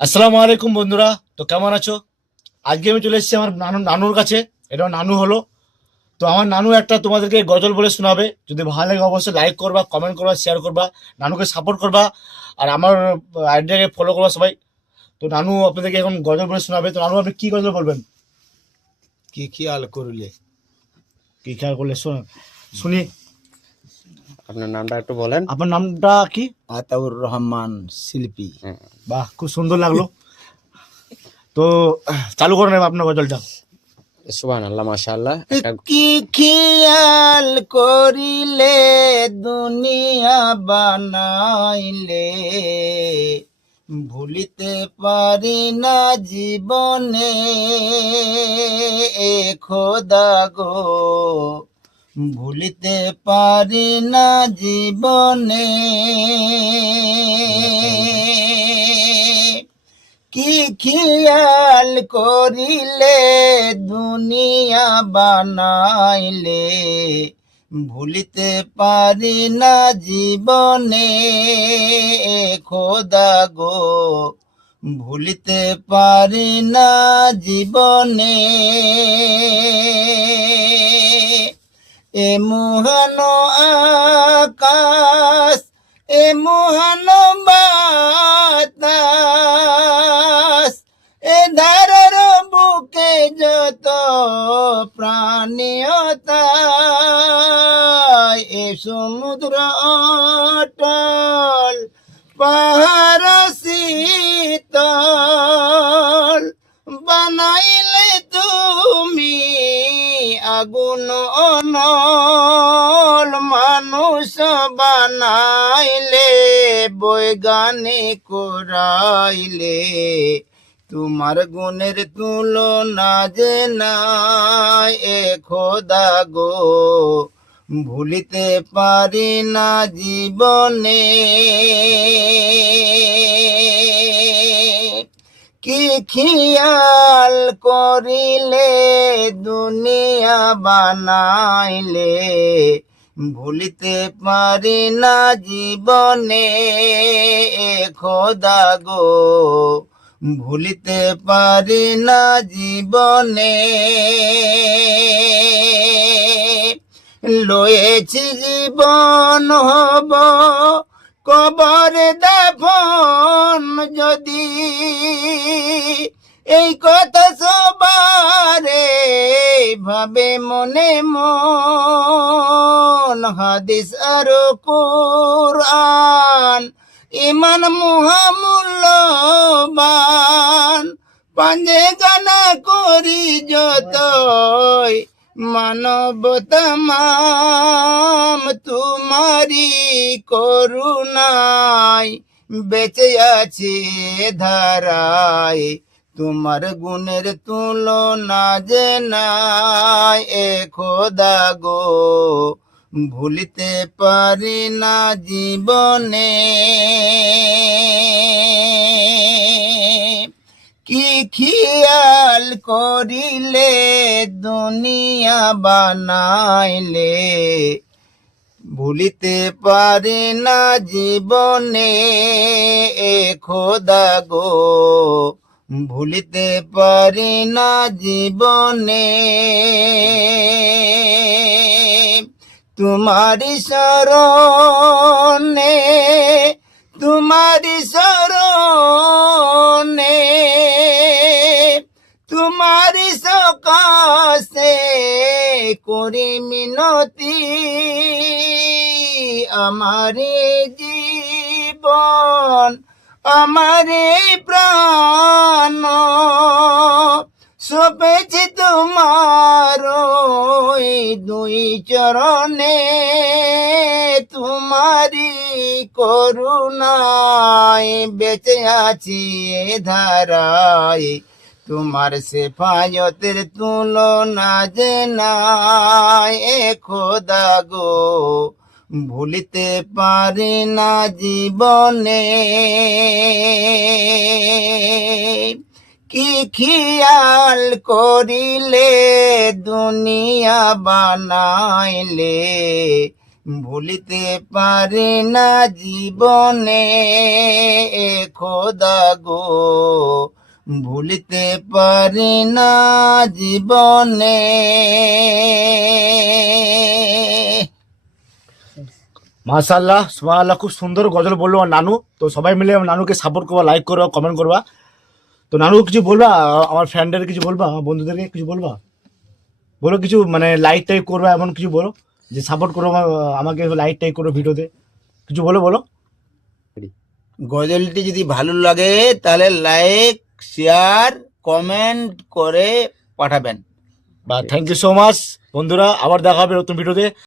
আসসালামু আলাইকুম বন্ধুরা তো কেমন আছো? আজকে আমি চলে এসেছি আমার নানু নানুর কাছে এটা নানু হলো। তো আমার নানু একটা তোমাদেরকে গজল বলে শোনাবে। যদি ভালো লাগে অবশ্যই লাইক করবা কমেন্ট করবা শেয়ার করবা নানুকে সাপোর্ট করবা আর আমার আইডিয়াকে ফলো করবা সবাই। তো নানু আপনাদেরকে এখন গজল বলে শোনাবে। তো নানু আপনি কি গজল বলবেন? কি খেয়াল করলে? কি খেয়াল করলে শোন শুনি। আপনার নামটা একটু বলেন। আপনার নামটা কি? আতাউর রহমান শিল্পী। বাহ খুব সুন্দর লাগল। তো চালু করেন আপনার গজলটা। সুবান আল্লাহ মাশাআল্লাহ কি খেয়াল করিলে দুনিয়া বানাইলে? ভুলিতে পারি না জীবনে এ খোদা গো। ভুলিতে পারি না জীবনে। কি খেয়াল করিলে দুনিয়া বানাইলে? ভুলিতে পারি না জীবনে, খোদা গো। ভুলিতে পারি না জীবনে। এ মোহন আকাশ, এ মোহন বাতাস, এ ধারার বুকে যত প্রাণীয়তা এ সমুদ্র অটল, পাহাড় শীতল, বানাইলে তুমি আগুন অনল মানুষ বানাইলে, বৈজ্ঞানিক করাইলে। তোমার গুণের তুলনা যে নাই এ খোদা গো। ভুলিতে পারি না জীবনে। কি খিয়াল করিলে দুনিয়া বানাইলে? ভুলিতে পারি না জীবনে খোদা গো। ভুলিতে পারি না জীবনে লয়েছি জীবন হব। কবর দাফন যদি এই কথা সবারে ভাবে মনে মন। হাদিস আর কোরআন, ইমান মহামূল্যবান। পাঞ্জে গানা করি যতই মানবতাম তোমারি করুণায় বেঁচে আছে ধারায়। তোমার গুণের তুলনা যে নাই এ খোদা গো। ভুলিতে পারি না জীবনে। কি খিয়াল করিলে দুনিয়া বানাইলে। ভুলিতে পারি না জীবনে এ খোদা গো। ভুলিতে পারি না জীবনে। তোমারি শরণে তোমারি শরণে তোমারি সকাশে করি মিনতি আমারে জীবন। আমারে প্রাণ। সপেছে তোমার দুই চরণে তোমারি করুণায় বেঁচে আছি ধারায়। তোমার সে সেফায়তের তুলনা যে নাই খোদা গো। ভুলিতে পারি না জীবনে। কি খিয়াল করিলে দুনিয়া বানাইলে? ভুলিতে পারি না জীবনে খোদা গো। ভুলিতে পারি না জীবনে। মাশাল্লাহ সুবহানাল্লাহ খুব সুন্দর গজল বলল আমার নানু। তো সবাই মিলে নানুকে সাপোর্ট করবা লাইক করবা কমেন্ট করবা। তো নানু কিছু বলবা? আমার ফ্রেন্ডের কিছু বলবা? আমার বন্ধুদেরকে কিছু বলবা? বলো কিছু মানে লাইক টাইক করবা এমন কিছু বলো? যে সাপোর্ট করো আমাকে লাইক টাইক করো ভিডিওতে কিছু বলো বলো। গজলটি যদি ভালো লাগে তাহলে লাইক শেয়ার কমেন্ট করে পাঠাবেন। বা থ্যাংক ইউ সো মাচ বন্ধুরা। আবার দেখা হবে নতুন ভিডিওতে